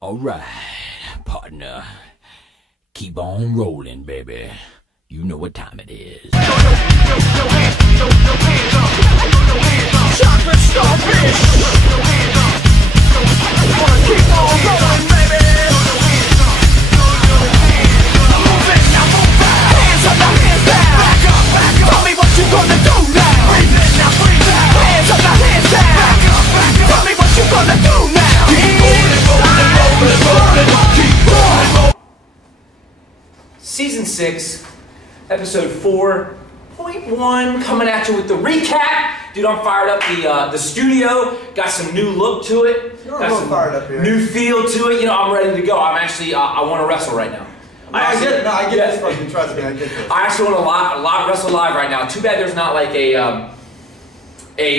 Alright, partner. Keep on rolling, baby. You know what time it is. Chocolate starfish! Keep on rolling, baby! Move it, now move back! Hands up, now hands down! Back up, back up! Tell me what you gonna do now! Breathe in, now breathe out! Hands up, now hands down! Back up, back up! Tell me what you gonna do now! Keep rolling, rolling, rolling, rolling! Keep rolling, rolling! Season 6, episode 4.1, coming at you with the recap. Dude, I'm fired up. The studio got some new look to it. You're a got little some fired up here. new feel to it. You know, I'm ready to go. I'm actually, I want to wrestle right now. I get this from you. Trust me, I get this. I actually want to live wrestle live right now. Too bad there's not like a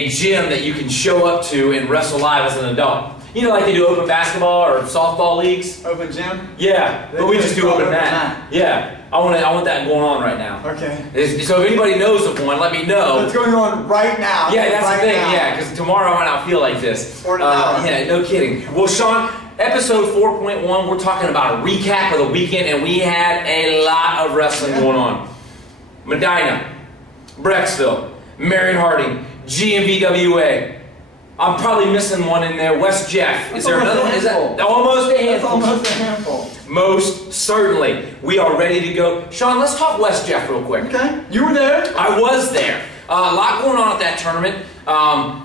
gym that you can show up to and wrestle live as an adult. You know, like they do open basketball or softball leagues. Open gym? Yeah, but we just do open mat. Yeah, I want that going on right now. Okay. So if anybody knows of one, let me know. It's going on right now. Yeah, that's right the thing. now. Yeah, because tomorrow I might not feel like this. Or an hour. Yeah, no kidding. Well, Sean, episode 4.1, we're talking about a recap of the weekend, and we had a lot of wrestling going on. Medina, Brecksville, Marion Harding, GMVWA. I'm probably missing one in there. West Jeff. Is there another one? Is that almost a handful? That's almost a handful. Most certainly. We are ready to go. Sean, let's talk West Jeff real quick. Okay. You were there? I was there. A lot going on at that tournament.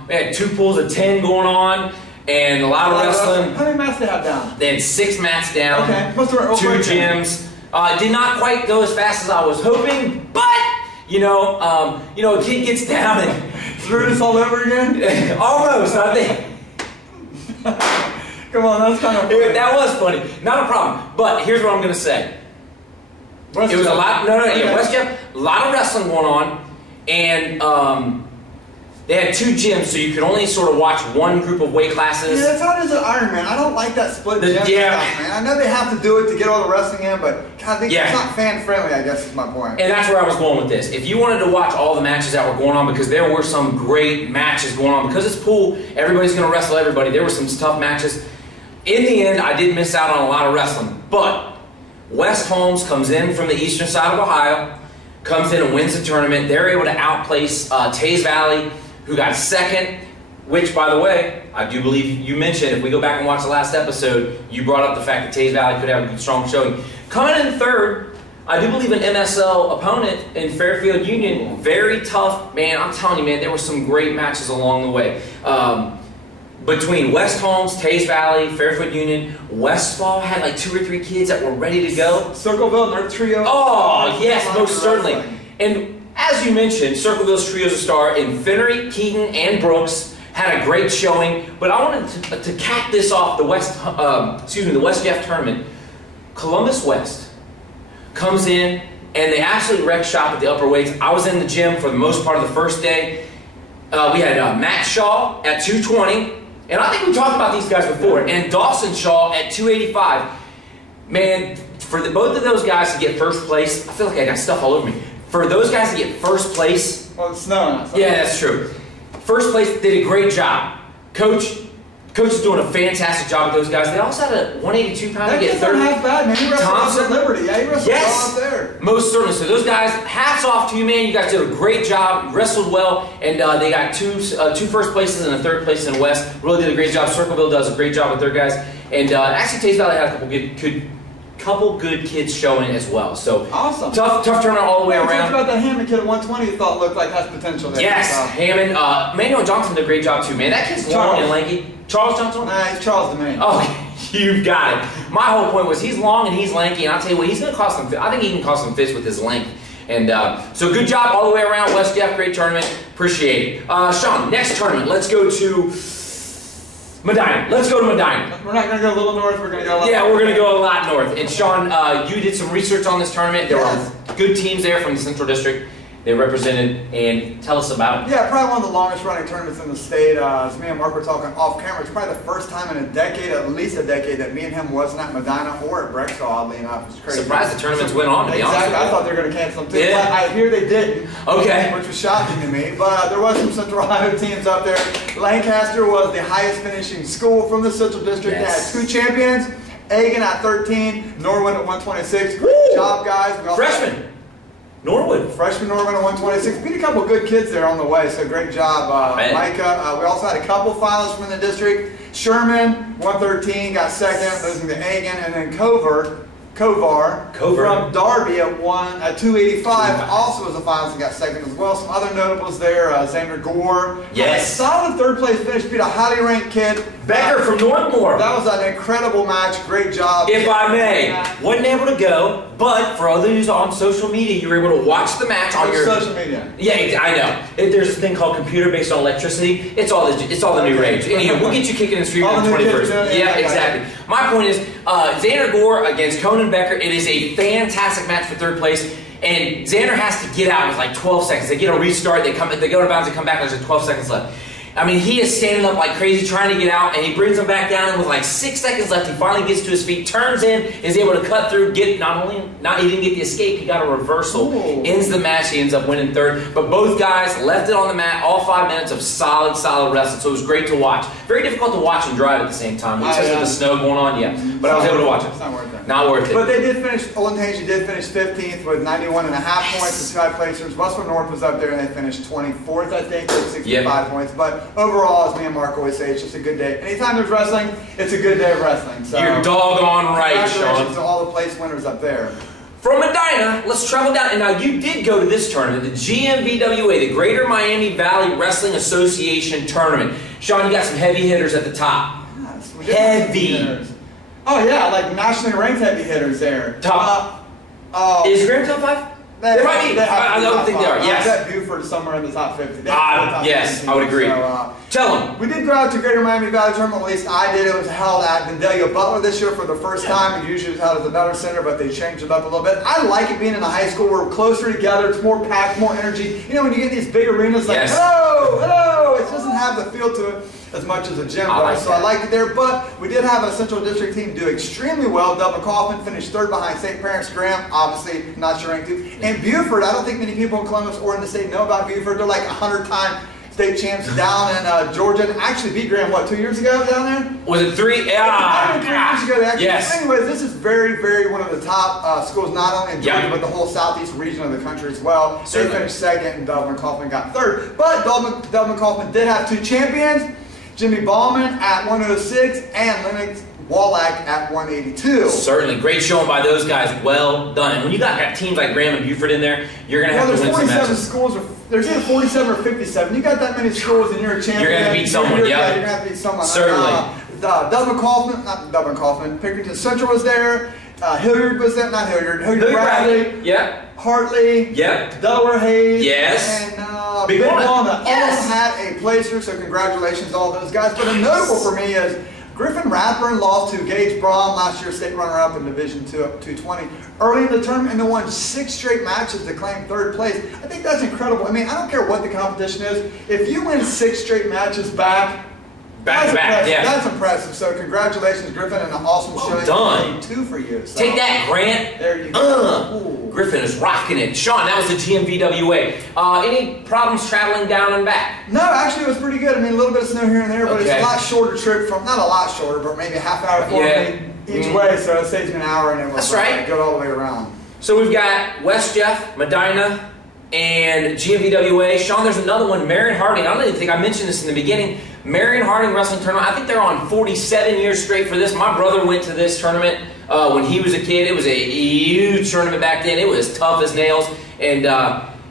We had 2 pools of 10 going on, and a lot of wrestling. How many mats they have down? They had 6 mats down. Okay. Must have 2 gyms. It did not quite go as fast as I was hoping, but you know, a kid gets down and threw this all over again? almost. I think. Come on, that's kind of funny. That was funny. Not a problem. But here's what I'm going to say. West It was Jeff. a lot. No, Okay. yeah, West Jeff. A lot of wrestling going on, and they had 2 gyms, so you could only sort of watch one group of weight classes. Yeah, that's how it is at Iron Man. I don't like that split gym stuff, man. I know they have to do it to get all the wrestling in, but God, I think it's not fan friendly. I guess is my point. And that's where I was going with this. If you wanted to watch all the matches that were going on, because there were some great matches going on, because it's pool, everybody's going to wrestle everybody. There were some tough matches. In the end, I did miss out on a lot of wrestling, but West Holmes comes in from the eastern side of Ohio, comes in and wins the tournament. They're able to outplace Taze Valley, who got second, which, by the way, I do believe you mentioned, if we go back and watch the last episode, you brought up the fact that Taze Valley could have a strong showing. Coming in third, I do believe an MSL opponent in Fairfield Union, very tough. Man, I'm telling you, man, there were some great matches along the way. Between West Holmes, Taze Valley, Fairfield Union, Westfall had like 2 or 3 kids that were ready to go. Circleville, their trio. Oh, yes, most certainly. And as you mentioned, Circleville's Trios of Star in Finnery, Keaton, and Brooks had a great showing. But I wanted to cap this off the the West Jeff tournament. Columbus West comes in and they absolutely wrecked shop at the upper weights. I was in the gym for the most part of the first day. We had Matt Shaw at 220. And I think we talked about these guys before. And Dawson Shaw at 285. Man, for both of those guys to get first place, I feel like I got stuff all over me. For those guys to get first place. Well, it's snowing outside. Yeah, that's true. First place, did a great job. Coach is doing a fantastic job with those guys. They also had a 182-pounder That get kid's not third. half bad, man. He wrestled Thompson. at Liberty. Yeah, he wrestled well Yes, out there. most certainly. So those guys, hats off to you, man. You guys did a great job, wrestled well, and they got two first places and a third place in West. Really did a great job. Circleville does a great job with their guys, and actually Taze Valley had a couple good kids showing as well. So awesome. Tough tournament all the way Talked around. about that Hammond kid at 120 you thought looked like has potential there. Yes, Hammond. Manuel Johnson did a great job too, man. That kid's long and lanky. Charles Johnson? Nah, he's Charles DeMay. Oh, you've got it. My whole point was he's long and he's lanky, and I'll tell you what, he's going to cost them. I think he can cost them fits with his length. And so good job all the way around. West Jeff, great tournament. Appreciate it. Sean, next tournament. Let's go to Medina. Let's go to Medina. We're not going to go a little north. We're going to go a lot Yeah, we're going to go a lot north. And Sean, you did some research on this tournament. There were good teams there from the Central District. They represented, and tell us about it. Yeah, probably one of the longest running tournaments in the state. As me and Mark were talking off camera, it's probably the first time in a decade, at least a decade, that me and him wasn't at Medina or at Brecksville, oddly enough. It's crazy. Surprised the tournaments went on, to be honest with you. Exactly. I thought they were going to cancel them too. Yeah. But I hear they didn't. Okay. Which was shocking to me. But there was some Central Ohio teams up there. Lancaster was the highest finishing school from the Central District. Yes. They had 2 champions. Egan at 13, Norwood at 126. Great job, guys. We also Freshman. Norwood. Freshman Norwood at 126. Beat a couple good kids there on the way, so great job, Micah. We also had a couple finalists from the district. Sherman, 113, got second, losing to Egan, and then Kovar from Darby at 285, also was a finalist and got second as well. Some other notables there, Xander Gore. Yes. A solid third place finish, beat a highly ranked kid. Becker from Northmore. That was an incredible match, great job. If I may, wasn't able to go, but for others on social media, you were able to watch the match on your social media. Yeah, I know. There's this thing called computer based on electricity. It's all the new rage. Anyway, we'll get you kicking and streaming on the 21st. Yeah, exactly. My point is, Xander Gore against Conan Becker. It is a fantastic match for third place. And Xander has to get out with like 12 seconds. They get a restart. They go to bounds. They come back. There's like 12 seconds left. I mean, he is standing up like crazy trying to get out, and he brings him back down, and with like 6 seconds left, he finally gets to his feet, turns in, is able to cut through, he didn't get the escape, he got a reversal, ends the match, he ends up winning third. But both guys left it on the mat, all 5 minutes of solid wrestling, so it was great to watch. Very difficult to watch and drive at the same time, because of the snow going on, yeah. But I was able to watch it. It's not worth it. Not worth it. But they did finish, Olin Hazy did finish 15th with 91.5 points. The 2 high placers. Western North was up there and they finished 24th, I think, with 65 points. But overall, as me and Mark always say, it's just a good day. Anytime there's wrestling, it's a good day of wrestling. So, you're doggone right, congratulations Sean. to all the place winners up there. From Medina, let's travel down. And now you did go to this tournament, the GMVWA, the Greater Miami Valley Wrestling Association Tournament. Sean, you got some heavy hitters at the top. Yes, heavy. Oh yeah, like nationally ranked heavy hitters there. Top. Is Graham top 5? There might be. I don't think they are. Yes. I bet Buford somewhere in the top 50. Yes, 50, I would agree. So, tell them. We did go out to Greater Miami Valley Tournament, at least I did. It was held at Vandalia Butler this year for the first time. It usually was held at the Nutter Center, but they changed it up a little bit. I like it being in a high school. We're closer together. It's more packed, more energy. You know, when you get these big arenas, like, hello, it doesn't have the feel to it as much as a gym does. So I liked it there. But we did have a Central District team do extremely well. Dublin Kaufman finished third behind St. Parents Graham, obviously not sure ranked 2. And Buford, I don't think many people in Columbus or in the state know about Buford. They're like 100-time state champs down in Georgia. And actually beat Graham, what, 2 years ago down there? Was it 3? 3 years ago, they actually. Yes. Anyways, this is very, very one of the top schools, not only in Georgia, but the whole southeast region of the country as well. They finished second, and Dublin Kaufman got third. But Dublin Kaufman did have 2 champions. Jimmy Ballman at 106 and Lennox Wallach at 182. Certainly. Great showing by those guys. Well done. And when you got teams like Graham and Buford in there, you're going to have to win some matches. Schools, there's either 47 or 57. You got that many schools and you're a champion. You're going to beat someone, You're going to have to beat someone. Certainly. Dublin Kaufman, not Dublin Kaufman, Pickerington Central was there. Hilliard was there, not Hilliard. Hilliard Bradley. Yep. Hartley. Yep. Delaware Hayes. Yes. And Big Walnut. Yes. All had a placer, so congratulations to all those guys. But a notable for me is Griffin Rathburn lost to Gage Braun, last year's state runner-up in Division 220, early in the tournament, and then won 6 straight matches to claim third place. I think that's incredible. I mean, I don't care what the competition is. If you win 6 straight matches back to back, yeah. That's impressive. So congratulations, Griffin, and an awesome showing. Done. 2 for you. So. Take that, Grant. There you go. Griffin is rocking it. Sean, that was the GMVWA. Any problems traveling down and back? No, actually it was pretty good. I mean, a little bit of snow here and there, but it's a lot shorter trip from, not a lot shorter, but maybe a half hour for me each way. So it saves me an hour and it was good all the way around. So we've got West Jeff, Medina, and GMVWA. Sean, there's another one, Marion Harding. I don't even think I mentioned this in the beginning. Marion Harding Wrestling Tournament. I think they're on 47 years straight for this. My brother went to this tournament when he was a kid. It was a huge tournament back then. It was tough as nails, and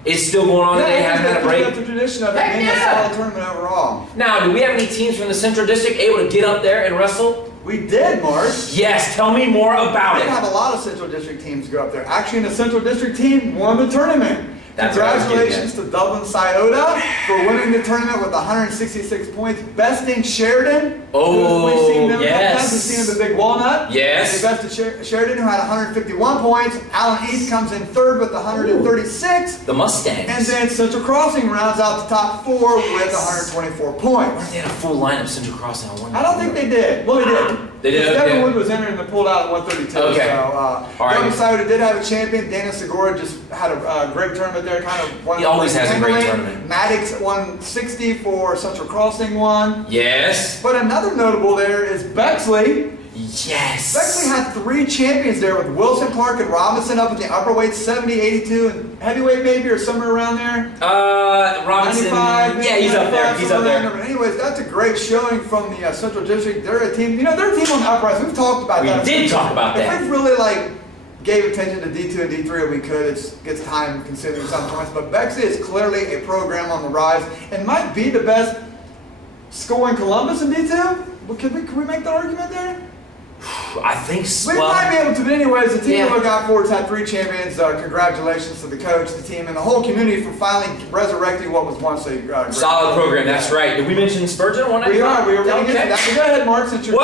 it's still going on today. Hasn't had a break. That's the tradition of it being a solid tournament overall. Now, do we have any teams from the Central District able to get up there and wrestle? We did, Mark. Yes, tell me more about it. We have a lot of Central District teams go up there. Actually, the Central District team won the tournament. Congratulations to Dublin Scioto for winning the tournament with 166 points, besting Sheridan. Oh, we've seen them yes. We've seen the Big Walnut. Yes. They bested Sheridan, who had 151 points. Allen East comes in third with 136. The Mustangs. And then Central Crossing rounds out the top 4 with 124 points. They had a full lineup, Central Crossing. I don't think they did. Well, they did. They did. Devin Wood was entered and they pulled out at 132. Okay. So, Dublin Scioto did have a champion. Dana Segura just had a great tournament there. Kind of won. He always has a great tournament. Maddox at 160 for Central Crossing won. Yes. But another notable there is Bexley. Yes. Bexley had 3 champions there with Wilson, Clark, and Robinson up at the upper weight, 70, 82, and heavyweight maybe, or somewhere around there. Robinson. 95, Yeah, he's up there. He's up there. But anyways, that's a great showing from the Central District. They're a team, they're a team on the uprise. We've talked about that. We did talk about that. If we really gave attention to D2 and D3 if we could, it gets time consuming sometimes. But Bexley is clearly a program on the rise and might be the best school in Columbus in D2. Can we make that argument there? I think so. We might be able to, but anyways, the team Yeah. to look out for has had 3 champions. Congratulations to the coach, the team, and the whole community for finally resurrecting what was once a great solid program. That's right. Did we mention Spurgeon? We were going to get to that. Go ahead, Mark, since you're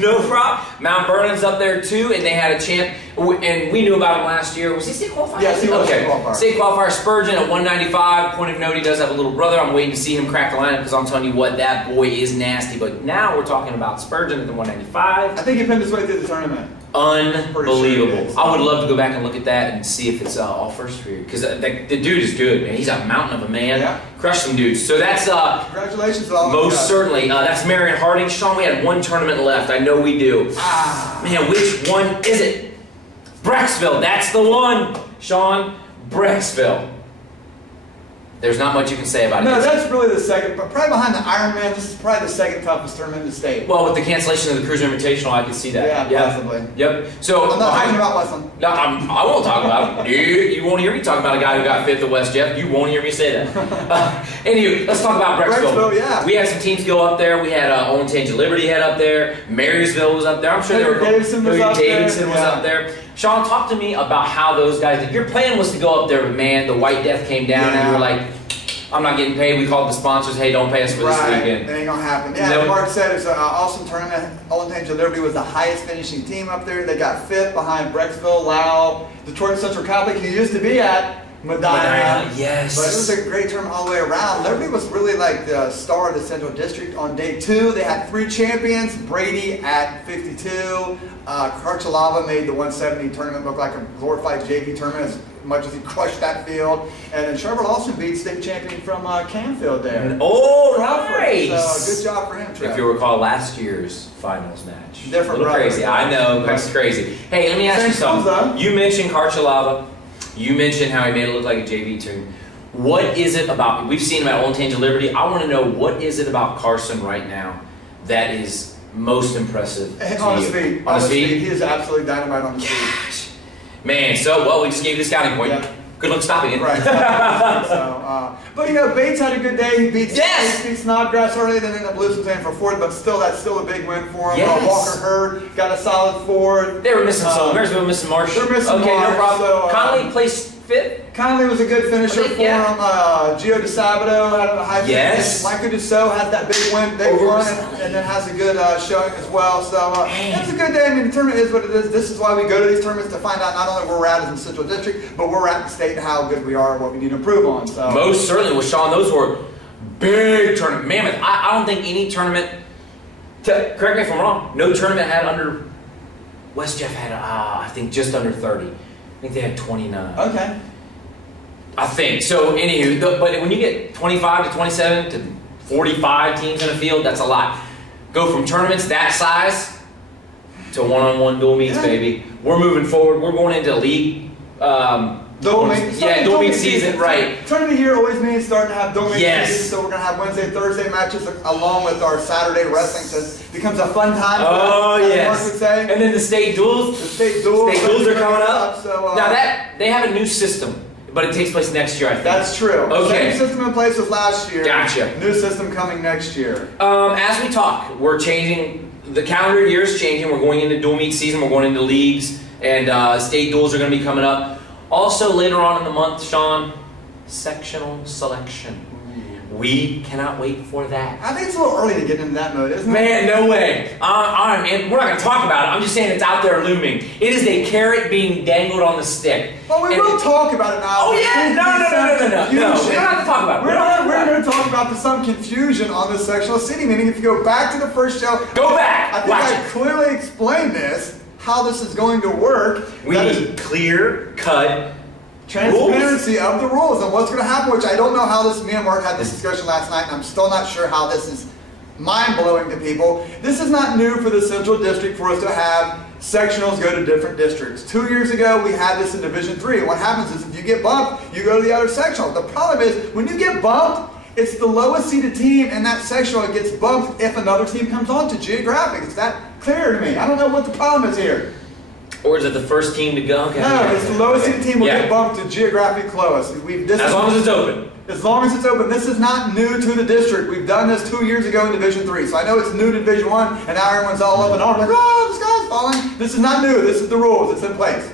no problem. Mount Vernon's up there too, and they had a champ, and we knew about him last year. Was he state qualifier? Yes, he was state qualifier. State qualifier. Spurgeon at 195. Point of note, he does have a little brother. I'm waiting to see him crack the lineup because I'm telling you what, that boy is nasty. But now we're talking about Spurgeon at the 195. I think he pinned his way through the tournament. Unbelievable. Sure. I would love to go back and look at that and see if it's all first for you. Because the dude is good, man. He's a mountain of a man. Yeah. Crushed some dudes. So that's congratulations to all most certainly. That's Marion Harding. Sean, we had 1 tournament left. I know we do. Man, which one is it? Brecksville. That's the one. Sean, Brecksville. There's not much you can say about it. No, that's really the second, but probably behind the Ironman, this is probably the second toughest tournament in the state. Well, with the cancellation of the Cruiser Invitational, I can see that. Yeah, possibly. Yep. So I'm not talking about Westland. No, I won't talk about it. You won't hear me talk about a guy who got 5th at West Jeff. You won't hear me say that. Anyway, let's talk about Brecksville. Brecksville, yeah. We had some teams go up there. We had Olentangy Liberty head up there. Marysville was up there. I'm sure they were. Davidson was up there. Sean, talk to me about how those guys did. Your plan was to go up there, but man, the White Death came down and you were like, I'm not getting paid. We called the sponsors, hey, don't pay us for this weekend. It ain't going to happen. Yeah, like Mark said, it's an awesome tournament. Olentangy Liberty was the highest finishing team up there. They got 5th behind Brecksville, Lau, Detroit Central Catholic, who used to be at Medina. Yes. But it was a great tournament all the way around. Liberty was really like the star of the Central District on day 2. They had 3 champions. Brady at 52. Karchalava made the 170 tournament look like a glorified JV tournament as much as he crushed that field. And then Trevor Lawson beat state champion from Canfield there. Oh, nice. So good job for him, Trevor. If you recall last year's finals match. Different a little crazy. I know, that's crazy. Hey, let me ask you something. You mentioned Karchalava. You mentioned how he made it look like a JV team. What is it about, we've seen him at Olentangy Liberty. I want to know, what is it about Carson right now that is most impressive to on you? His feet. On his feet? He is absolutely dynamite on his feet. Man, so, well, we just gave you the scouting point. Yeah. Good luck stopping it. Right. But Bates had a good day. He beat Snodgrass early, then ended up losing to him for 4th, but still, that's still a big win for him. Yes. Walker Hurd got a solid 4th. They were missing some. Marysville missing Marsh. They're missing okay, Marsh. No problem. So, Conley placed 5th. Conley was a good finisher for him. Gio DeSabato had a high finish. Michael Dussault had that big win. They won and then has a good showing as well. So it's a good day. I mean, the tournament is what it is. This is why we go to these tournaments, to find out not only where we're at as in Central District, but where we're at in the state and how good we are and what we need to improve on. So most certainly, well, Sean, those were big tournament. Mammoth. I don't think any tournament, correct me if I'm wrong, no tournament had under, West Jeff had, I think, just under 30. I think they had 29. Okay. I think. So, anywho, but when you get 25 to 27 to 45 teams in a field, that's a lot. Go from tournaments that size to one-on-one dual meets, baby. We're moving forward. We're going into league. Dual meet season, right. Turn of the year always means starting to have dual meet season, so we're going to have Wednesday, Thursday matches along with our Saturday wrestling, so it becomes a fun time. Oh, yes. Mark would say. And then the state duels. The state duels. State duels are coming up. So, now, they have a new system, but it takes place next year, I think. That's true. Okay. Same system in place as last year. Gotcha. New system coming next year. As we talk, we're changing. The calendar year is changing. We're going into dual meet season. We're going into leagues, and state duels are going to be coming up. Also, later on in the month, Sean, sectional selection. We cannot wait for that. I think it's a little early to get into that mode, isn't it? Man, no way. And we're not going to talk about it. I'm just saying it's out there looming. It is a carrot being dangled on the stick. Well, we will talk about it now. Oh, yeah. No. We don't have to talk about it. We're going to talk about some confusion on this sectional seating, meaning if you go back to the first show. Go back. I think I clearly explained this, how this is going to work. We need clear-cut transparency of the rules and what's going to happen, which I don't know how this, me and Mark had this discussion last night, and I'm still not sure how this is mind-blowing to people. This is not new for the Central District for us to have sectionals go to different districts. 2 years ago, we had this in Division III. What happens is if you get bumped, you go to the other sectional. The problem is when you get bumped, it's the lowest seeded team in that sectional that gets bumped if another team comes on to geographic. It's that clear to me. I don't know what the problem is here. Or is it the first team to go? Okay. No, it's the lowest seeded team will get bumped to geographic lowest. As long as it's open. As long as it's open. This is not new to the district. We've done this 2 years ago in Division III. So I know it's new to Division I, and now everyone's all up in arms like, oh, the sky's falling. This is not new. This is the rules. It's in place.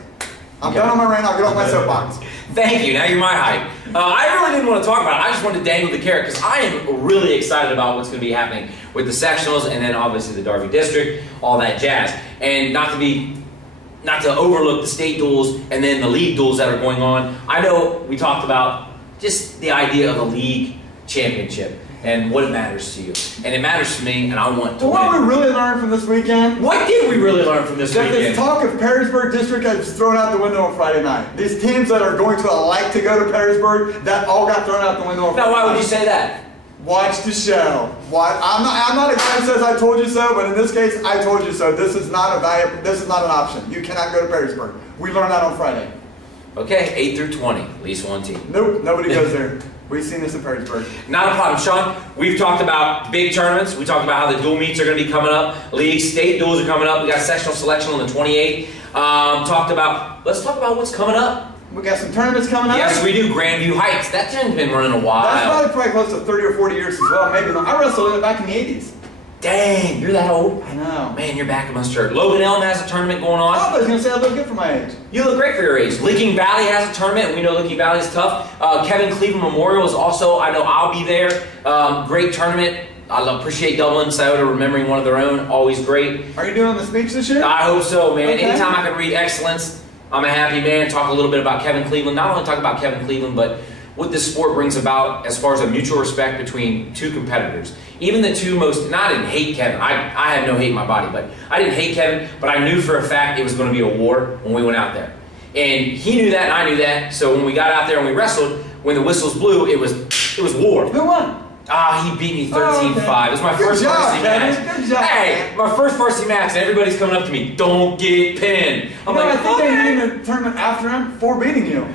I'm done on my rant. I'll get off my soapbox. Thank you. Now you're my hype. I really didn't want to talk about it. I just wanted to dangle the carrot because I am really excited about what's going to be happening with the sectionals and then obviously the Darby District, all that jazz. And not to overlook the state duels and then the league duels that are going on. I know we talked about just the idea of a league championship and what it matters to you. And it matters to me, and I want to win. What we really learned from this weekend? What did we really learn from this weekend? This talk of Perrysburg District is thrown out the window on Friday night. These teams that are going to like to go to Perrysburg, that all got thrown out the window on Friday night. Now, why would you say that? Watch the show. I'm not a guy that says I told you so, but in this case, I told you so. This is not this is not an option. You cannot go to Perrysburg. We learned that on Friday. Okay, 8 through 20, at least one team. Nope, nobody goes there. We've seen this in Perrysburg. Not a problem, Sean. We've talked about big tournaments. We talked about how the dual meets are going to be coming up. League, state duels are coming up. We got sectional selection on the 28th. Let's talk about what's coming up. We got some tournaments coming up. Yes, we do. Grandview Heights. That team's been running a while. That's probably close to 30 or 40 years as well. Maybe not. I wrestled in it back in the 80s. Dang, you're that old? I know. Man, you're back in my shirt. Logan Elm has a tournament going on. I was going to say I look good for my age. You look great for your age. Licking Valley has a tournament. We know Licking Valley is tough. Kevin Cleveland Memorial is also, I know I'll be there. Great tournament. I appreciate Dublin, Scioto remembering one of their own. Always great. Are you doing the speech this year? I hope so, man. Okay. Anytime I can read excellence, I'm a happy man. Talk a little bit about Kevin Cleveland. Not only talk about Kevin Cleveland, but what this sport brings about as far as a mutual respect between two competitors. Even the two most, and I didn't hate Kevin. I had no hate in my body, but I didn't hate Kevin, but I knew for a fact it was going to be a war when we went out there. And he knew that and I knew that. So when we got out there and we wrestled, when the whistles blew, it was war. Who won? He beat me 13-5. It was my first varsity match. Good job, hey, my first varsity match, and everybody's coming up to me, don't get pinned. I'm like, I think they named the tournament after him for beating you.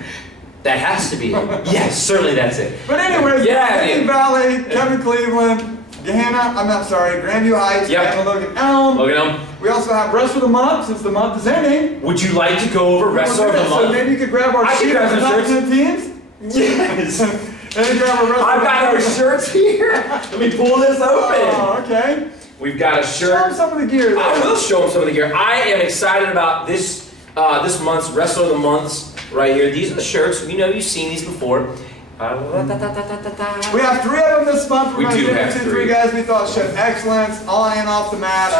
That has to be it. Yes, certainly that's it. But anyways, yeah, Licking Valley, Kevin Cleveland, Grandview Heights, and Logan Elm. Logan Elm. We also have Wrestler of the Month, since the month is ending. Would you like to go over Wrestler of the Month? So maybe you could grab our sheet of the top 10 teams? Yes. And grab our I've got our shirts here. Let me pull this open. Oh, okay. We've got a shirt. Show them some of the gear. I will show them some of the gear. I am excited about this this month's Wrestler of the Months right here. These are the shirts. We know you've seen these before. We have 3 of them this month. We do have 3 guys we thought showed excellence on and off the mat.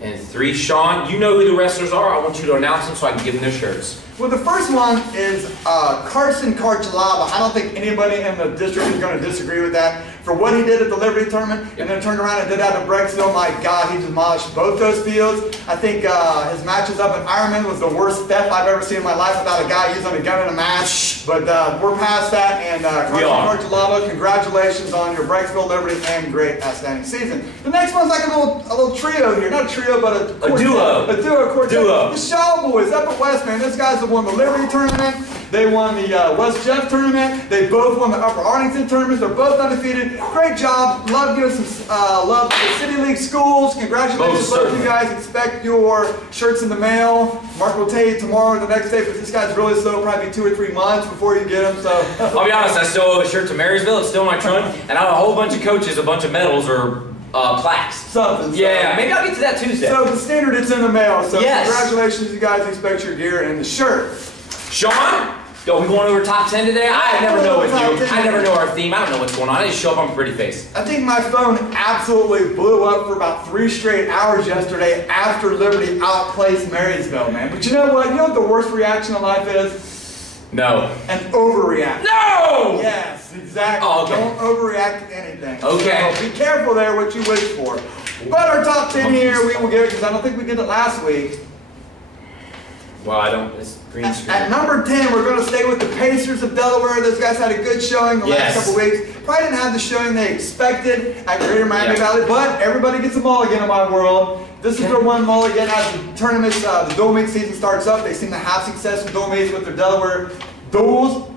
And 3, Sean, you know who the wrestlers are. I want you to announce them so I can give them their shirts. Well, the first one is Carson Carchalava. I don't think anybody in the district is going to disagree with that. For what he did at the Liberty Tournament and then turned around and did that at Brecksville, my God, he demolished both those fields. I think his matches up in Ironman was the worst theft I've ever seen in my life without a guy using a gun in a match. But we're past that, and Carson Carchalava, congratulations on your Brecksville, Liberty, and great, outstanding season. The next one's like a little trio here. Not a trio, but a duo. A duo quartet. The Shaw Boys up at West, man. Those guys have won the Liberty Tournament. They won the West Jeff Tournament. They both won the Upper Arlington Tournaments. They're both undefeated. Great job. Love giving some love to the City League schools. Congratulations, both of you guys. Expect your shirts in the mail. Mark will tell you tomorrow or the next day, but this guy's really slow. Probably 2 or 3 months before you get them. So I'll be honest, I still owe a shirt to Marysville. It's still in my trunk, and I have a whole bunch of coaches, a bunch of medals or plaques. Something. Yeah, maybe I'll get to that Tuesday. So the standard, it's in the mail. So yes. Congratulations, you guys. Expect your gear and the shirt. Sean? Yo, we going over top 10 today? I never know with you. I never know our theme. I don't know what's going on. I just show up on a pretty face. I think my phone absolutely blew up for about 3 straight hours yesterday after Liberty outplaced Marysville, man. But you know what? You know what the worst reaction in life is? No. An overreaction. No! Yes, exactly. Oh, okay. Don't overreact to anything. Okay. So be careful there what you wish for. But our top 10 here, we will give it, because I don't think we did it last week. Well, I don't. It's green screen. At number 10, we're going to stay with the Pacers of Delaware. Those guys had a good showing the last couple weeks. Probably didn't have the showing they expected at Greater Miami Valley, but everybody gets a mulligan in my world. This is their one mulligan as the tournaments, the dual meet season starts up. They seem to have success in dual meets with their Delaware Duels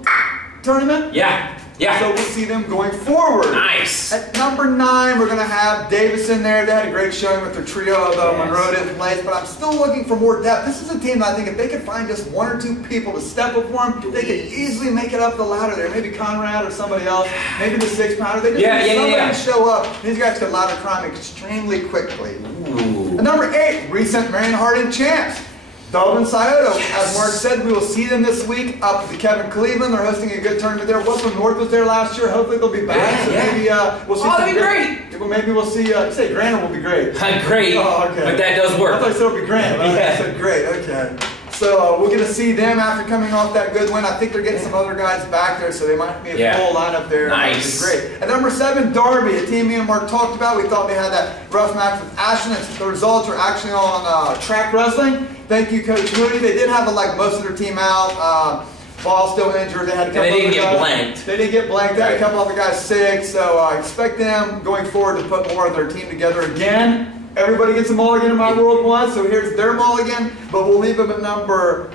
tournament. Yeah. Yeah. So we'll see them going forward. Nice. At number 9, we're going to have Davis in there. They had a great showing with their trio, although Monroe didn't place, but I'm still looking for more depth. This is a team that I think if they could find just 1 or 2 people to step up for them, they could easily make it up the ladder there. Maybe Conrad or somebody else, maybe the 6-pounder. They just need somebody to show up. These guys could ladder climb extremely quickly. Ooh. At number 8, recent Marion Harding champs. Dublin Scioto. As Mark said, we will see them this week up at the Kevin Cleveland. They're hosting a good tournament there. Western North was there last year. Hopefully they'll be back. So maybe we'll see. Oh, that'd be great. Maybe we'll see. Say Granite will be great. Great. Oh, okay. But that does work. I thought you said it would be Granite. I said great. Okay. So we're going to see them after coming off that good win. I think they're getting some other guys back there, so they might be a full lineup there. Nice. Which is great. At number 7, Darby, a team me and Mark talked about. We thought they had that rough match with Ashland. The results are actually on track wrestling. Thank you, Coach Mooney. They did have like most of their team out. Ball still injured. They had a couple. And they didn't other get guys. blanked. They didn't get blanked. They had a couple other guys sick. So I expect them going forward to put more of their team together again. Everybody gets a mulligan in my world once, so here's their mulligan. But we'll leave them at number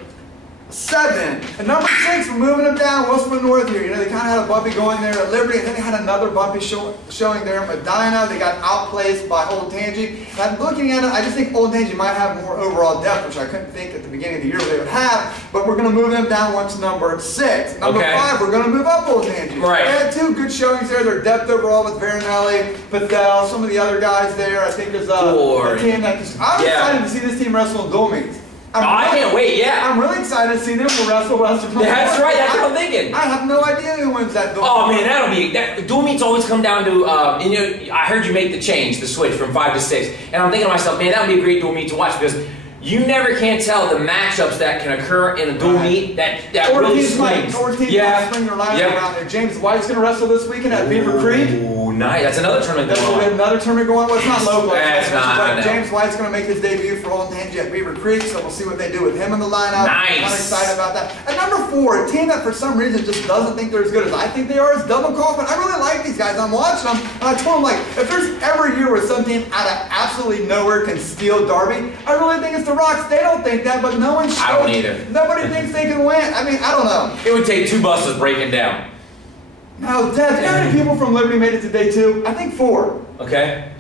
7. And number 6, we're moving them down Westwood North here. You know, they kind of had a bumpy going there at Liberty, and then they had another bumpy showing there in Medina. They got outplaced by Olentangy. And I'm looking at it, I just think Olentangy might have more overall depth, which I couldn't think at the beginning of the year they would have. But we're going to move them down once number 6. Number 5, we're going to move up Olentangy. Right. They had 2 good showings there. Their depth overall with Veronelli, Patel, some of the other guys there. I think there's a team that just, I'm excited to see this team wrestle in dual meets. I can't wait, I'm really excited to see them for Wrestle Western. That's right, that's what I'm thinking. I have no idea who wins that duel. Oh man, dual meets always come down to, you know, I heard you make the change, the switch from 5 to 6, and I'm thinking to myself, man, that would be a great dual meet to watch because you never can tell the matchups that can occur in a dual meet that really swings. Or teams might swing their lineup around there. James White's going to wrestle this weekend at Beaver Creek. Ooh, nice. That's another tournament going on. Another tournament going on. Well, it's not local. That's not. James White's going to make his debut for Olentangy at Beaver Creek, so we'll see what they do with him in the lineup. Nice. I'm excited about that. At number 4, a team that for some reason just doesn't think they're as good as I think they are is Double Kaufman. I really like these guys. I'm watching them, and I told them, like, if there's ever a year where some team out of absolutely nowhere can steal Darby, I really think it's the Rocks. They don't think that, but no one shows. I don't either. Nobody thinks they can win. I mean, I don't know. It would take 2 buses breaking down. Now, Dad, how many people from Liberty made it to day 2? I think 4. Okay.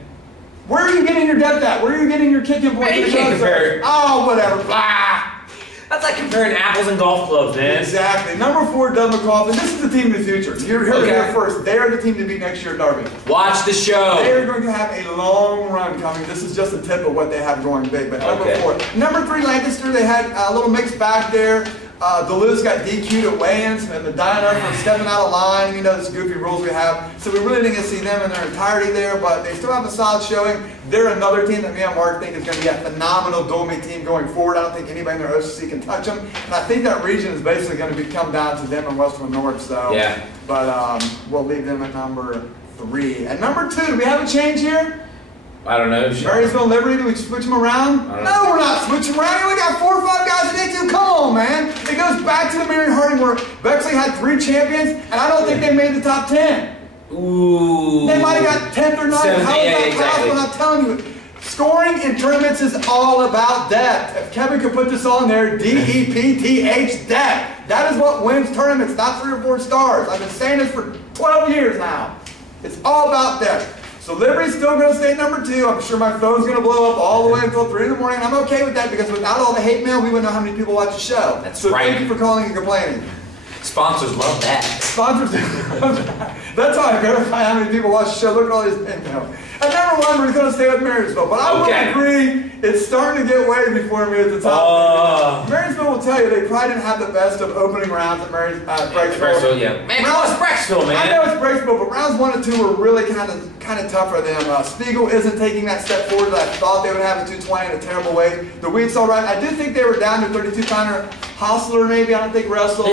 Where are you getting your depth at? Where are you getting your kicking points? Man, you can't compare it. Oh, whatever. That's like comparing apples and golf clubs, man. Exactly. Number 4, Doug McCauliffe. This is the team of the future. You're here first. They are the team to beat next year at Darby. Watch the show. They are going to have a long run coming. This is just a tip of what they have going big. But number 4. Number 3, Lancaster. They had a little mixed back there. Duluth got DQ'd at weigh-ins and Medina for stepping out of line. You know, this goofy rules we have. So we really didn't get to see them in their entirety there, but they still have a solid showing. They're another team that me and Mark think is going to be a phenomenal dual meet team going forward. I don't think anybody in their OCC can touch them. And I think that region is basically going to come down to them and Western North. So, but we'll leave them at number 3. At number 2, do we have a change here? I don't know. Marysville Liberty, do we switch them around? No, we're not switching around. We got 4 or 5 guys in day 2. Come on, man. It goes back to the Marion Harding where Bexley had 3 champions, and I don't think they made the top 10. Ooh. They might have got 10th or 9th. How is that possible? I'm telling you, scoring in tournaments is all about depth. If Kevin could put this on there, D-E-P-T-H, depth. That is what wins tournaments, not 3 or 4 stars. I've been saying this for 12 years now. It's all about depth. So Liberty's still going to stay at number 2. I'm sure my phone's going to blow up all the way until 3 in the morning. And I'm okay with that because without all the hate mail, we wouldn't know how many people watch the show. That's right. Thank you for calling and complaining. Sponsors love that. Sponsors love that. That's how I verify how many people watch the show. Look at all these, At number 1, we're going to stay with Marysville. But I would agree, it's starting to get way before me at the top. Marysville will tell you they probably didn't have the best of opening rounds at Brecksville. Man, it's Brecksville, man. I know it's Brecksville, but rounds 1 and 2 were really kind of tough for them. Spiegel isn't taking that step forward that I thought they would have at 220 in a terrible way. The Wheat's all right. I did think they were down to 32-pounder. Hostler maybe, I don't think wrestled.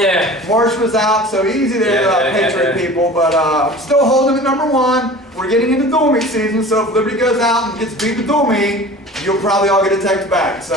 Marsh was out, so easy there, Patriot people. But I'm still holding at number 1. We're getting into dual meet season, so if Liberty goes out and gets beat to dual meet, you'll probably all get a text back. So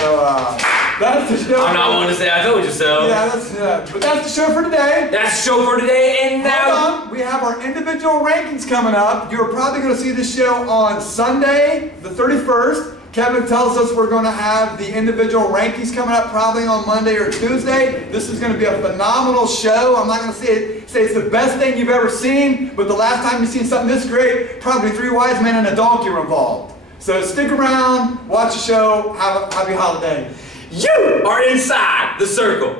That's the show. I'm not one to say I told you so. Yeah, but that's the show for today. That's the show for today, and now Hold on. We have our individual rankings coming up. You're probably going to see this show on Sunday, the 31st. Kevin tells us we're going to have the individual rankings coming up probably on Monday or Tuesday. This is going to be a phenomenal show. I'm not going to say it's the best thing you've ever seen, but the last time you've seen something this great, probably 3 wise men and a donkey were involved. So stick around, watch the show, have a happy holiday. you are inside the circle.